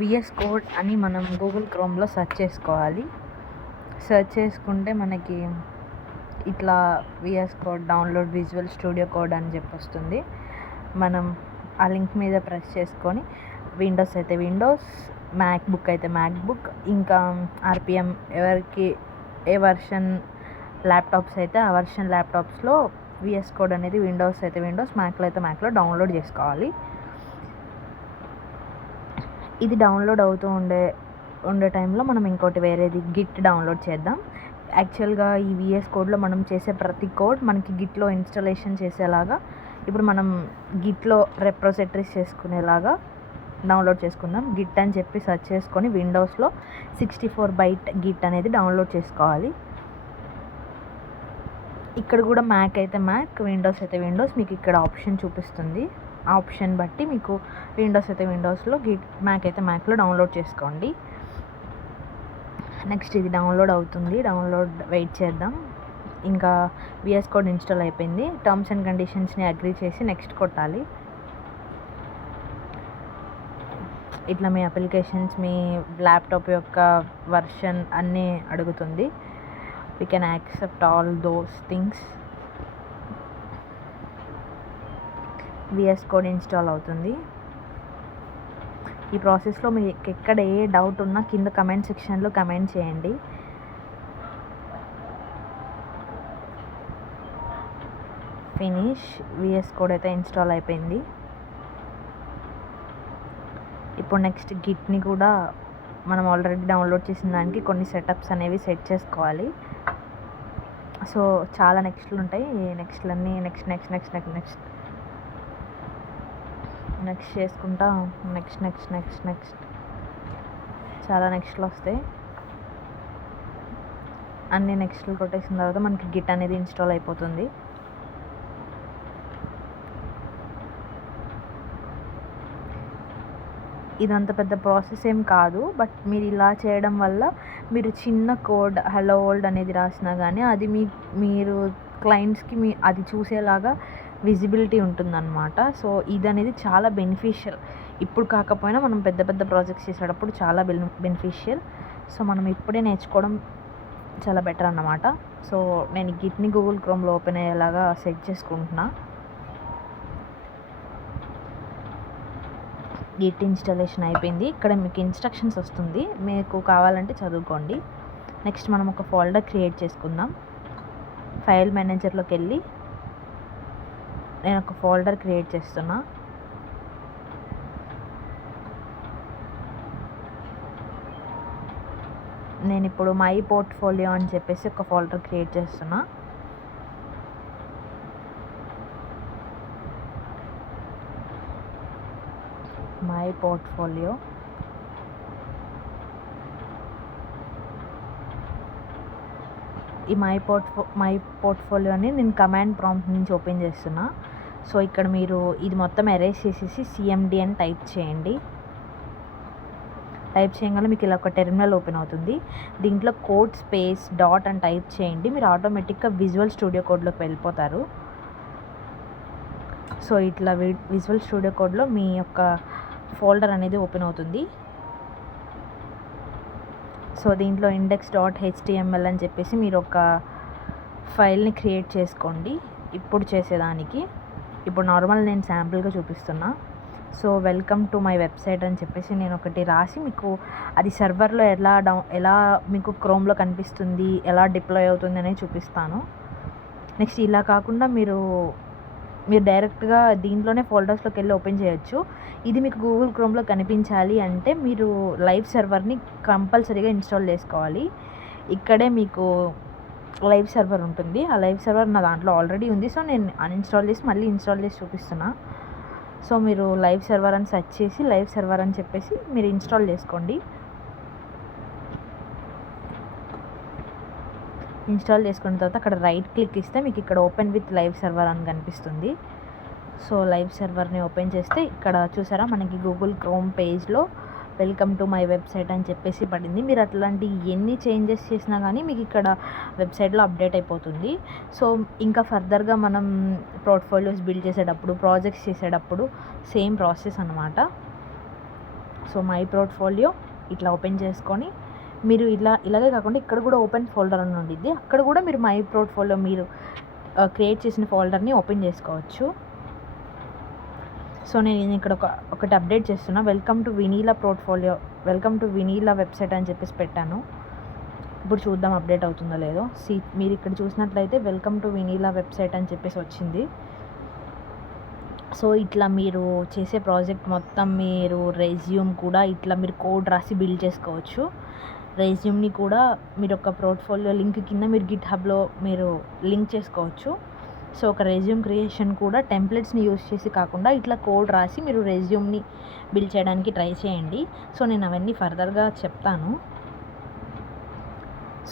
VS code అని మనం Google క్రోమ్లో సెర్చ్ చేసుకోవాలి. సెర్చ్ చేసుకుంటే మనకి ఇట్లా VS code download visual studio code అని చెప్పి వస్తుంది. మనం ఆ లింక్ మీద ప్రెస్ చేసుకొని విండోస్ అయితే విండోస్, మ్యాక్బుక్ అయితే మ్యాక్బుక్, ఇంకా ఆర్పిఎం ఎవరికి ఏ వర్షన్ ల్యాప్టాప్స్ అయితే ఆ వర్షన్ ల్యాప్టాప్స్లో విఎస్ కోడ్ అనేది విండోస్ అయితే విండోస్, మ్యాక్లో అయితే మ్యాక్లో డౌన్లోడ్ చేసుకోవాలి. ఇది డౌన్లోడ్ అవుతూ ఉండే టైంలో మనం ఇంకోటి వేరేది గిట్ డౌన్లోడ్ చేద్దాం. యాక్చువల్గా ఈ విఎస్ కోడ్లో మనం చేసే ప్రతి కోడ్ మనకి గిట్లో ఇన్స్టాలేషన్ చేసేలాగా ఇప్పుడు మనం గిట్లో రెప్రొజిటరీస్ చేసుకునేలాగా డౌన్లోడ్ చేసుకుందాం. గిట్ అని చెప్పి సెర్చ్ చేసుకొని విండోస్లో 64 బైట్ గిట్ అనేది డౌన్లోడ్ చేసుకోవాలి. ఇక్కడ కూడా మ్యాక్ అయితే మ్యాక్, విండోస్ అయితే విండోస్ మీకు ఇక్కడ ఆప్షన్ చూపిస్తుంది. ఆ ఆప్షన్ బట్టి మీకు విండోస్ అయితే విండోస్లో, మ్యాక్ అయితే మ్యాక్లో డౌన్లోడ్ చేసుకోండి. నెక్స్ట్ ఇది డౌన్లోడ్ అవుతుంది. డౌన్లోడ్ వెయిట్ చేద్దాం. ఇంకా విఎస్ కోడ్ ఇన్స్టాల్ అయిపోయింది. టర్మ్స్ అండ్ కండిషన్స్ని అగ్రీ చేసి నెక్స్ట్ కొట్టాలి. ఇట్లా మీ అప్లికేషన్స్, మీ ల్యాప్టాప్ యొక్క వర్షన్ అన్నీ అడుగుతుంది. we can accept all those things. VS code install అవుతుంది. ఈ ప్రాసెస్లో మీకు ఎక్కడ ఏ డౌట్ ఉన్నా కింద కమెంట్ సెక్షన్లో కమెంట్ చేయండి. ఫినిష్. విఎస్ కోడ్ అయితే ఇన్స్టాల్ అయిపోయింది. ఇప్పుడు నెక్స్ట్ గిట్ని కూడా మనం ఆల్రెడీ డౌన్లోడ్ చేసిన దానికి కొన్ని సెటప్స్ అనేవి సెట్ చేసుకోవాలి. సో చాలా నెక్స్ట్లు ఉంటాయి. నెక్స్ట్లన్నీ నెక్స్ట్ చేసుకుంటా నెక్స్ట్ చాలా నెక్స్ట్లు వస్తాయి. అన్ని నెక్స్ట్లు కొట్టేసిన తర్వాత మనకి గిట్ అనేది ఇన్స్టాల్ అయిపోతుంది. ఇదంత పెద్ద ప్రాసెస్ ఏం కాదు, బట్ మీరు ఇలా చేయడం వల్ల మీరు చిన్న కోడ్ హలో వరల్డ్ అనేది రాసినా కానీ అది మీరు క్లయింట్స్కి అది చూసేలాగా విజిబిలిటీ ఉంటుందన్నమాట. సో ఇది అనేది చాలా బెనిఫిషియల్. ఇప్పుడు కాకపోయినా మనం పెద్ద పెద్ద ప్రాజెక్ట్స్ చేసేటప్పుడు చాలా బెనిఫిషియల్. సో మనం ఇప్పుడే నేర్చుకోవడం చాలా బెటర్ అన్నమాట. సో నేను గిట్ని గూగుల్ క్రోమ్లో ఓపెన్ అయ్యేలాగా సెట్ చేసుకుంటున్నా. గిట్ ఇన్స్టాలేషన్ అయిపోయింది. ఇక్కడ మీకు ఇన్స్ట్రక్షన్స్ వస్తుంది, మీకు కావాలంటే చదువుకోండి. నెక్స్ట్ మనం ఒక ఫోల్డర్ క్రియేట్ చేసుకుందాం. ఫైల్ మేనేజర్లోకి వెళ్ళి నేను ఒక ఫోల్డర్ క్రియేట్ చేస్తున్నా. నేను ఇప్పుడు మై పోర్ట్ఫోలియో అని చెప్పేసి ఒక ఫోల్డర్ క్రియేట్ చేస్తున్నా. My portfolio. ఈ మై పోర్ట్ఫోలియోని నేను కమాండ్ ప్రాంప్ట్ నుంచి ఓపెన్ చేస్తున్నా. సో ఇక్కడ మీరు ఇది మొత్తం ఎరేజ్ చేసేసి సిఎండి అని టైప్ చేయండి. టైప్ చేయగానే మీకు ఇలా ఒక టెర్మినల్ ఓపెన్ అవుతుంది. దీంట్లో కోడ్ స్పేస్ డాట్ అని టైప్ చేయండి. మీరు ఆటోమేటిక్గా విజువల్ స్టూడియో కోడ్లోకి వెళ్ళిపోతారు. సో ఇట్లా విజువల్ స్టూడియో కోడ్లో మీ యొక్క ఫోల్డర్ అనేది ఓపెన్ అవుతుంది. సో దీంట్లో index.html అని చెప్పేసి మీరు ఒక ఫైల్ని క్రియేట్ చేసుకోండి. ఇప్పుడు చేసేదానికి ఇప్పుడు నార్మల్ నేను శాంపుల్గా చూపిస్తున్నా. So welcome to my website అని చెప్పేసి నేను ఒకటి రాసి మీకు అది సర్వర్లో ఎలా మీకు క్రోమ్లో కనిపిస్తుంది, ఎలా డిప్లాయ్ అవుతుంది అనేది చూపిస్తాను. నెక్స్ట్ ఇలా కాకుండా మీరు డైరెక్ట్గా దీంట్లోనే ఫోల్డర్స్లోకి వెళ్ళి ఓపెన్ చేయొచ్చు. ఇది మీకు గూగుల్ క్రోమ్లో కనిపించాలి అంటే మీరు లైవ్ సర్వర్ని కంపల్సరీగా ఇన్స్టాల్ చేసుకోవాలి. ఇక్కడే మీకు లైవ్ సర్వర్ ఉంటుంది. ఆ లైవ్ సర్వర్ నా దాంట్లో ఆల్రెడీ ఉంది. సో నేను అన్ఇన్స్టాల్ చేసి మళ్ళీ ఇన్స్టాల్ చేసి చూపిస్తున్నా. సో మీరు లైవ్ సర్వర్ అని సెర్చ్ చేసి లైవ్ సర్వర్ అని చెప్పేసి మీరు ఇన్స్టాల్ చేసుకోండి. ఇన్స్టాల్ చేసుకున్న తర్వాత అక్కడ రైట్ క్లిక్ ఇస్తే మీకు ఇక్కడ ఓపెన్ విత్ లైవ్ సర్వర్ అని కనిపిస్తుంది. సో లైవ్ సర్వర్ని ఓపెన్ చేస్తే ఇక్కడ చూసారా మనకి గూగుల్ క్రోమ్ పేజ్లో వెల్కమ్ టు మై వెబ్సైట్ అని చెప్పేసి పడింది. మీరు అట్లాంటి ఎన్ని చేంజెస్ చేసినా కానీ మీకు ఇక్కడ వెబ్సైట్లో అప్డేట్ అయిపోతుంది. సో ఇంకా ఫర్దర్గా మనం పోర్ట్ఫోలియోస్ బిల్డ్ చేసేటప్పుడు, ప్రాజెక్ట్స్ చేసేటప్పుడు సేమ్ ప్రాసెస్ అన్నమాట. సో మై పోర్ట్ఫోలియో ఇట్లా ఓపెన్ చేసుకొని మీరు ఇలాగే కాకుండా ఇక్కడ కూడా ఓపెన్ ఫోల్డర్ అని ఉండిద్ది, అక్కడ కూడా మీరు మై పోర్ట్ఫోలియో మీరు క్రియేట్ చేసిన ఫోల్డర్ని ఓపెన్ చేసుకోవచ్చు. సో నేను ఇక్కడ ఒకటి అప్డేట్ చేస్తున్నా, welcome to Vinila portfolio, welcome to Vinila website అని చెప్పేసి పెట్టాను. ఇప్పుడు చూద్దాం అప్డేట్ అవుతుందో లేదో. మీరు ఇక్కడ చూసినట్లయితే వెల్కమ్ టు వినీలా వెబ్సైట్ అని చెప్పేసి వచ్చింది. సో ఇట్లా మీరు చేసే ప్రాజెక్ట్ మొత్తం మీరు రెజ్యూమ్ కూడా ఇట్లా మీరు కోడ్ రాసి బిల్డ్ చేసుకోవచ్చు. రెజ్యూమ్ని కూడా మీరు ఒక పోర్ట్ఫోలియో లింక్ కింద మీరు గిట్ హబ్లో మీరు లింక్ చేసుకోవచ్చు. సో ఒక రెజ్యూమ్ క్రియేషన్ కూడా టెంప్లెట్స్ని యూజ్ చేసి కాకుండా ఇట్లా కోడ్ రాసి మీరు రెజ్యూమ్ని బిల్డ్ చేయడానికి ట్రై చేయండి. సో నేను అవన్నీ ఫర్దర్గా చెప్తాను.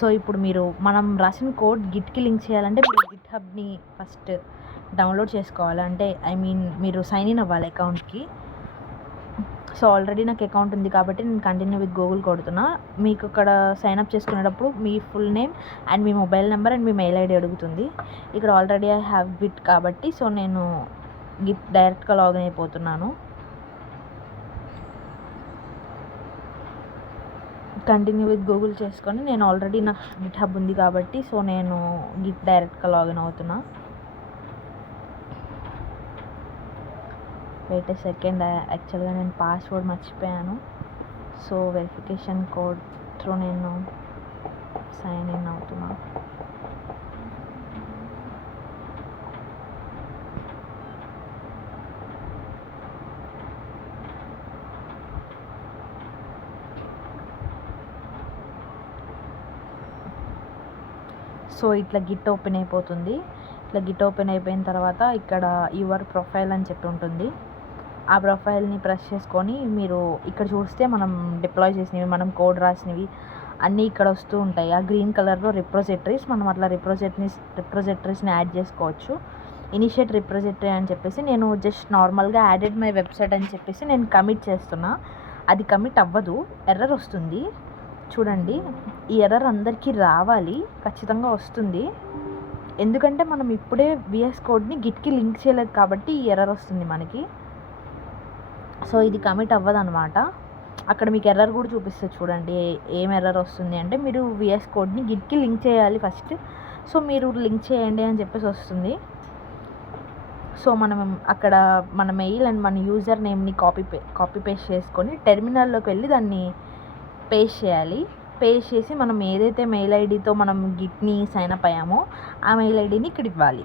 సో ఇప్పుడు మనం రాసిన కోడ్ గిట్కి లింక్ చేయాలంటే మీరు గిట్ హబ్ని ఫస్ట్ డౌన్లోడ్ చేసుకోవాలి. అంటే మీరు సైన్ ఇన్ అవ్వాలి అకౌంట్కి. సో ఆల్రెడీ నాకు అకౌంట్ ఉంది కాబట్టి నేను కంటిన్యూ విత్ గూగుల్ కొడుతున్నా. మీకు ఇక్కడ సైన్అప్ చేసుకునేటప్పుడు మీ ఫుల్ నేమ్ అండ్ మీ మొబైల్ నెంబర్ అండ్ మీ మెయిల్ ఐడి అడుగుతుంది. ఇక్కడ ఆల్రెడీ ఐ హ్యావ్ గిట్ కాబట్టి సో నేను గిట్ డైరెక్ట్గా లాగిన్ అయిపోతున్నాను. కంటిన్యూ విత్ గూగుల్ చేసుకొని నేను ఆల్రెడీ నాకు గిట్ హబ్ ఉంది కాబట్టి సో నేను గిట్ డైరెక్ట్గా లాగిన్ అవుతున్నా. వెయిట్ ఏ సెకండ్, యాక్చువల్గా నేను పాస్వర్డ్ మర్చిపోయాను. సో వెరిఫికేషన్ కోడ్ త్రూ నేను సైన్ ఇన్ అవుతున్నా. సో ఇట్లా గిట్ ఓపెన్ అయిపోతుంది. ఇట్లా గిట్ ఓపెన్ అయిపోయిన తర్వాత ఇక్కడ యువర్ ప్రొఫైల్ అని చెప్పి ఉంటుంది. ఆ ప్రొఫైల్ని ప్రెస్ చేసుకొని మీరు ఇక్కడ చూస్తే మనం డిప్లాయ్ చేసినవి, మనం కోడ్ రాసినవి అన్నీ ఇక్కడ వస్తూ ఉంటాయి. ఆ గ్రీన్ కలర్లో రిప్రొజిటరీస్, మనం అట్లా రిప్రొజిటరీస్ని యాడ్ చేసుకోవచ్చు. ఇనిషియేట్ రిప్రొజిటరీ అని చెప్పేసి నేను జస్ట్ నార్మల్గా యాడెడ్ మై వెబ్సైట్ అని చెప్పేసి నేను కమిట్ చేస్తున్నా. అది కమిట్ అవ్వదు, ఎర్రర్ వస్తుంది. చూడండి, ఈ ఎర్రర్ అందరికీ రావాలి, ఖచ్చితంగా వస్తుంది. ఎందుకంటే మనం ఇప్పుడే విఎస్ కోడ్ని గిట్కి లింక్ చేయలేదు కాబట్టి ఈ ఎర్రర్ వస్తుంది మనకి. సో ఇది కమిట్ అవ్వదు అనమాట. అక్కడ మీకు ఎర్రర్ కూడా చూపిస్తుంది చూడండి, ఏం ఎర్రర్ వస్తుంది అంటే మీరు విఎస్ కోడ్ని గిట్కి లింక్ చేయాలి ఫస్ట్. సో మీరు లింక్ చేయండి అని చెప్పేసి వస్తుంది. సో మనం అక్కడ మన మెయిల్ అండ్ మన యూజర్ నేమ్ని కాపీ పేస్ట్ చేసుకొని టెర్మినల్లోకి వెళ్ళి దాన్ని పేస్ట్ చేయాలి. పేస్ట్ చేసి మనం ఏదైతే మెయిల్ ఐడితో మనం గిట్ని సైన్ అప్ అయ్యామో ఆ మెయిల్ ఐడిని ఇక్కడ ఇవ్వాలి.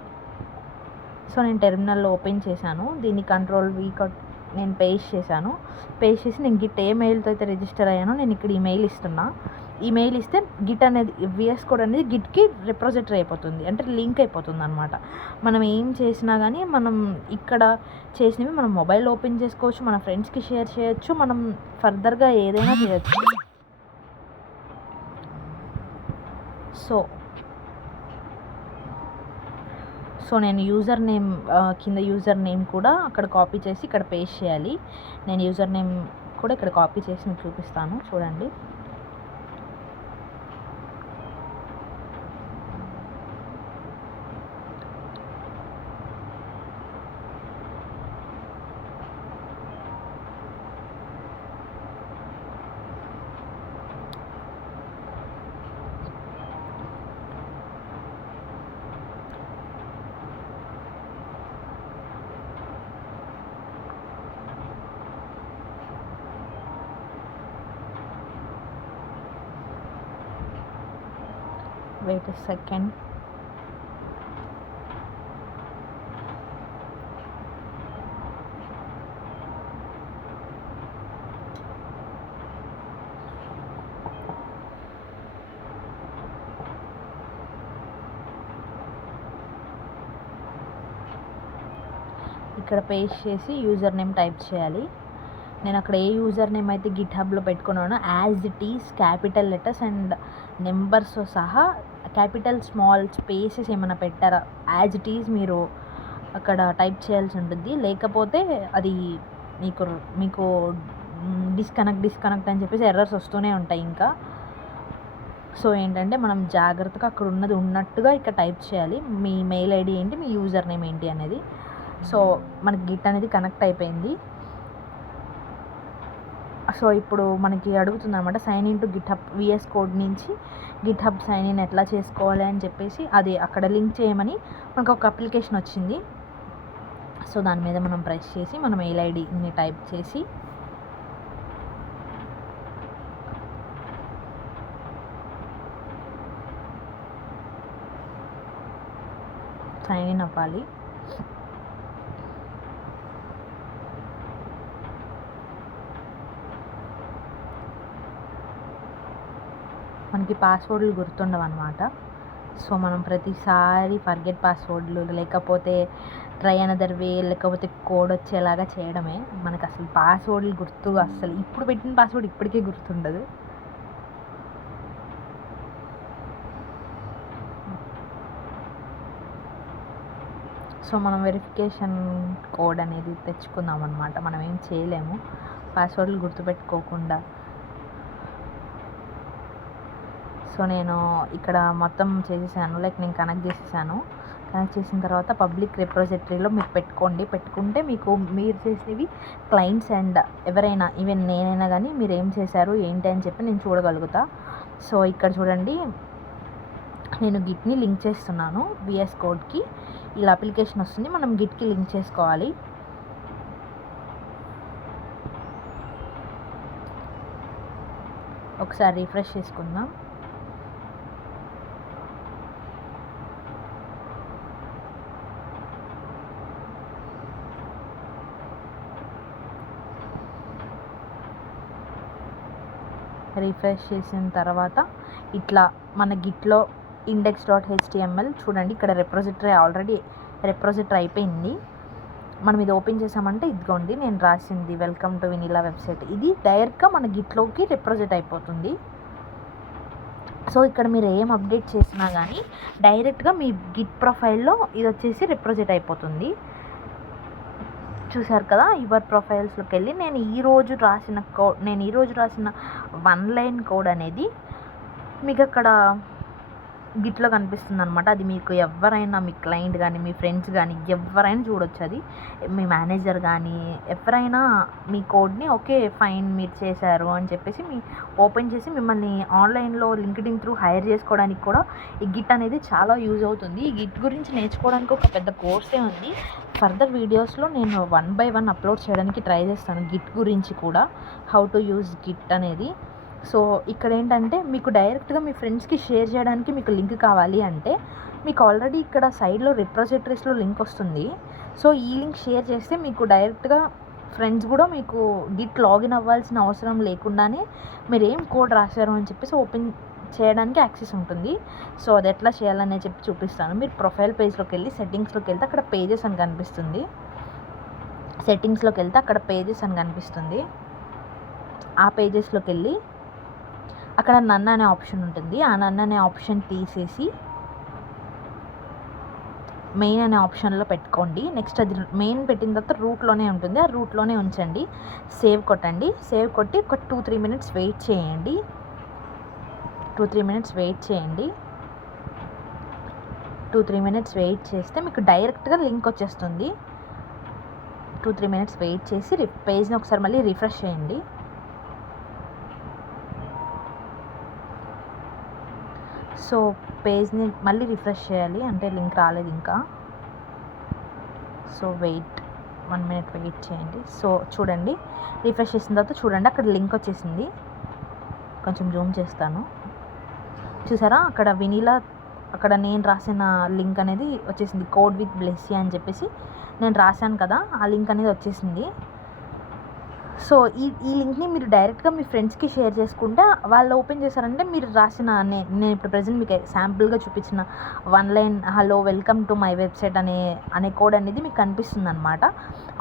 సో నేను టెర్మినల్లో ఓపెన్ చేశాను, దీన్ని Ctrl+V నేను పేస్ట్ చేశాను. పేస్ట్ చేసి నేను గిట్ ఏ మెయిల్తో అయితే రిజిస్టర్ అయ్యానో నేను ఇక్కడ ఈ మెయిల్ ఇస్తున్నా. ఈ మెయిల్ ఇస్తే గిట్ అనేది విఎస్ కోడ్ అనేది గిట్కి రిప్రొజిటరీ అయిపోతుంది, అంటే లింక్ అయిపోతుంది అనమాట. మనం ఏం చేసినా కానీ మనం ఇక్కడ చేసినవి మనం మొబైల్ ఓపెన్ చేసుకోవచ్చు, మన ఫ్రెండ్స్కి షేర్ చేయొచ్చు, మనం ఫర్దర్గా ఏదైనా చేయొచ్చు. సో నేను యూజర్ నేమ్ కింద యూజర్ నేమ్ కూడా అక్కడ కాపీ చేసి ఇక్కడ పేస్ట్ చేయాలి. నేను యూజర్ నేమ్ కూడా ఇక్కడ కాపీ చేసి మీకు చూపిస్తాను చూడండి. Wait a second. ఇక్కడ పేస్ట్ చేసి యూజర్ నేమ్ టైప్ చేయాలి. నేను అక్కడ ఏ యూజర్ నేమ్ అయితే గిట్ హబ్లో పెట్టుకున్నానో as it is capital letters and నెంబర్స్తో సహా క్యాపిటల్ స్మాల్ స్పేసెస్ ఏమైనా పెట్టారా యాజ్ ఇట్ ఈజ్ మీరు అక్కడ టైప్ చేయాల్సి ఉంటుంది. లేకపోతే అది మీకు డిస్కనెక్ట్ అని చెప్పేసి ఎర్రర్స్ వస్తూనే ఉంటాయి ఇంకా. సో ఏంటంటే మనం జాగ్రత్తగా అక్కడ ఉన్నది ఉన్నట్టుగా ఇక్కడ టైప్ చేయాలి. మీ మెయిల్ ఐడి ఏంటి, మీ యూజర్ నేమ్ ఏంటి అనేది. సో మనకి గిట్ అనేది కనెక్ట్ అయిపోయింది. సో ఇప్పుడు మనకి అడుగుతుంది అనమాట, sign in to GitHub VS code నుంచి గిట్హబ్ సైన్ ఇన్ ఎట్లా చేసుకోవాలి అని చెప్పేసి అది అక్కడ లింక్ చేయమని మనకు ఒక అప్లికేషన్ వచ్చింది. సో దాని మీద మనం ప్రెస్ చేసి మన మెయిల్ ఐడిని టైప్ చేసి సైన్ ఇన్ అవ్వాలి. మనకి పాస్వర్డ్లు గుర్తుండవు అనమాట. సో మనం ప్రతిసారి ఫర్గెట్ పాస్వర్డ్లు లేకపోతే ట్రై అనదర్ వే లేకపోతే కోడ్ వచ్చేలాగా చేయడమే. మనకు అసలు పాస్వర్డ్లు గుర్తు అసలు ఇప్పుడు పెట్టిన పాస్వర్డ్ ఇప్పటికీ గుర్తుండదు. సో మనం వెరిఫికేషన్ కోడ్ అనేది తెచ్చుకుందాం అనమాట. మనం ఏం చేయలేము పాస్వర్డ్లు గుర్తుపెట్టుకోకుండా. సో నేను ఇక్కడ మొత్తం చేసేసాను, లైక్ నేను కనెక్ట్ చేసేసాను. కనెక్ట్ చేసిన తర్వాత పబ్లిక్ రిపోజిటరీలో మీరు పెట్టుకుంటే మీకు మీరు చేసేవి క్లయింట్స్ అండ్ ఎవరైనా ఈవెన్ నేనైనా కానీ మీరు ఏం చేశారు ఏంటి అని చెప్పి నేను చూడగలుగుతా. సో ఇక్కడ చూడండి, నేను గిట్ని లింక్ చేస్తున్నాను విఎస్ కోడ్కి. ఇలా అప్లికేషన్ వస్తుంది, మనం గిట్కి లింక్ చేసుకోవాలి. ఒకసారి రిఫ్రెష్ చేసుకుందాం. రిఫ్రెష్ చేసిన తర్వాత ఇట్లా మన గిట్లో index.html చూడండి, ఇక్కడ ఆల్రెడీ రిపోజిటరీ అయిపోయింది. మనం ఇది ఓపెన్ చేసామంటే ఇదిగోండి నేను రాసింది వెల్కమ్ టు వెనిలా వెబ్సైట్, ఇది డైరెక్ట్గా మన గిట్లోకి రిపోజిటరీ అయిపోతుంది. సో ఇక్కడ మీరు ఏం అప్డేట్ చేసినా కానీ డైరెక్ట్గా మీ గిట్ ప్రొఫైల్లో ఇది వచ్చేసి రిపోజిటరీ అయిపోతుంది. చూసారు కదా, యువర్ ప్రొఫైల్స్లోకి వెళ్ళి నేను ఈరోజు రాసిన 1 లైన్ కోడ్ అనేది మీకు అక్కడ గిట్లో కనిపిస్తుంది అనమాట. అది మీకు ఎవరైనా మీ క్లయింట్ కానీ మీ ఫ్రెండ్స్ కానీ ఎవరైనా చూడొచ్చు. అది మీ మేనేజర్ కానీ ఎవరైనా మీ కోడ్ని ఓకే ఫైన్ మీరు చేశారు అని చెప్పేసి మీ ఓపెన్ చేసి మిమ్మల్ని ఆన్లైన్లో లింక్డ్ఇన్ త్రూ హైర్ చేసుకోవడానికి కూడా ఈ గిట్ అనేది చాలా యూజ్ అవుతుంది. ఈ గిట్ గురించి నేర్చుకోవడానికి ఒక పెద్ద కోర్సే ఉంది. ఫర్దర్ వీడియోస్లో నేను 1 by 1 అప్లోడ్ చేయడానికి ట్రై చేస్తాను గిట్ గురించి కూడా, హౌ టు యూజ్ గిట్ అనేది. సో ఇక్కడ ఏంటంటే మీకు డైరెక్ట్గా మీ ఫ్రెండ్స్కి షేర్ చేయడానికి మీకు లింక్ కావాలి అంటే మీకు ఆల్రెడీ ఇక్కడ సైడ్లో రిపోజిటరీస్లో లింక్ వస్తుంది. సో ఈ లింక్ షేర్ చేస్తే మీకు డైరెక్ట్గా ఫ్రెండ్స్ కూడా మీకు గిట్ లాగిన్ అవ్వాల్సిన అవసరం లేకుండానే మీరు ఏం కోడ్ రాశారు అని చెప్పేసి ఓపెన్ చేయడానికి యాక్సెస్ ఉంటుంది. సో అది ఎట్లా చేయాలని చెప్పి చూపిస్తాను. మీరు ప్రొఫైల్ పేజ్లోకి వెళ్ళి సెట్టింగ్స్లోకి వెళ్తే అక్కడ పేజెస్ అని కనిపిస్తుంది. సెట్టింగ్స్లోకి వెళ్తే అక్కడ పేజెస్ అని కనిపిస్తుంది. ఆ పేజెస్లోకి వెళ్ళి అక్కడ నన్ అనే ఆప్షన్ ఉంటుంది. ఆ నన్ అనే ఆప్షన్ తీసేసి మెయిన్ అనే ఆప్షన్లో పెట్టుకోండి. నెక్స్ట్ అది మెయిన్ పెట్టిన తర్వాత రూట్లోనే ఉంటుంది, ఆ రూట్లోనే ఉంచండి. సేవ్ కొట్టండి. సేవ్ కొట్టి ఒక 2-3 minutes వెయిట్ చేయండి. 2-3 minutes వెయిట్ చేయండి. 2-3 minutes వెయిట్ చేస్తే మీకు డైరెక్ట్గా లింక్ వచ్చేస్తుంది. 2-3 minutes వెయిట్ చేసి పేజ్ని ఒకసారి మళ్ళీ రిఫ్రెష్ చేయండి. సో పేజ్ని మళ్ళీ రిఫ్రెష్ చేయాలి, అంటే లింక్ రాలేదు ఇంకా. సో 1 minute వెయిట్ చేయండి. సో చూడండి, రిఫ్రెష్ చేసిన తర్వాత చూడండి అక్కడ లింక్ వచ్చేసింది. కొంచెం జూమ్ చేస్తాను, చూసారా అక్కడ వెనిలా అక్కడ నేను రాసిన లింక్ అనేది వచ్చేసింది. కోడ్ విత్ బ్లెస్సీ అని చెప్పేసి నేను రాశాను కదా, ఆ లింక్ అనేది వచ్చేసింది. సో ఈ లింక్ని మీరు డైరెక్ట్గా మీ ఫ్రెండ్స్కి షేర్ చేసుకుంటే వాళ్ళు ఓపెన్ చేశారంటే మీరు రాసిన నేను ఇప్పుడు ప్రజెంట్ మీకు శాంపుల్గా చూపించిన 1 line hello welcome to my website అనే కోడ్ అనేది మీకు కనిపిస్తుంది అనమాట.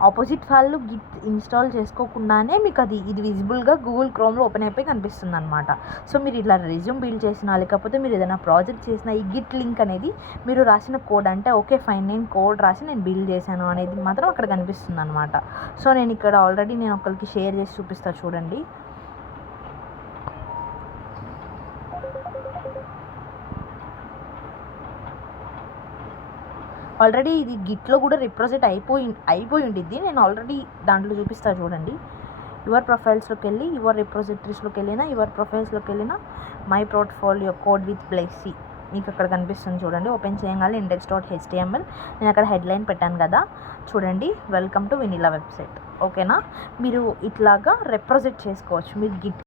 ఆపోజిట్ వాళ్ళు గిట్ ఇన్స్టాల్ చేసుకోకుండానే మీకు ఇది విజిబుల్గా గూగుల్ క్రోమ్లో ఓపెన్ అయిపోయి కనిపిస్తుంది అనమాట. సో మీరు ఇట్లా రెజ్యూమ్ బిల్డ్ చేసినా లేకపోతే మీరు ఏదైనా ప్రాజెక్ట్ చేసినా ఈ గిట్ లింక్ అనేది మీరు రాసిన కోడ్ అంటే ఓకే ఫైన్ నేను కోడ్ రాసి నేను బిల్డ్ చేశాను అనేది మాత్రం అక్కడ కనిపిస్తుంది అనమాట. సో నేను ఇక్కడ ఆల్రెడీ నేను ఒకరికి షేర్ చేసి చూపిస్తా చూడండి. ఆల్రెడీ ఇది గిట్లో కూడా రిప్రజెంట్ అయిపోయి ఉండిద్ది. నేను ఆల్రెడీ దాంట్లో చూపిస్తా చూడండి. యువర్ ప్రొఫైల్స్లోకి వెళ్ళి యువర్ రిపోజిటరీస్లోకి వెళ్ళినా యువర్ ప్రొఫైల్స్లోకి వెళ్ళినా my portfolio code with Blessy మీకు అక్కడ కనిపిస్తుంది చూడండి. ఓపెన్ చేయగానే index.html నేను అక్కడ హెడ్లైన్ పెట్టాను కదా చూడండి, వెల్కమ్ టు వెనిలా వెబ్సైట్. ఓకేనా, మీరు ఇట్లాగా రిప్రజెంట్ చేసుకోవచ్చు. మీరు గిట్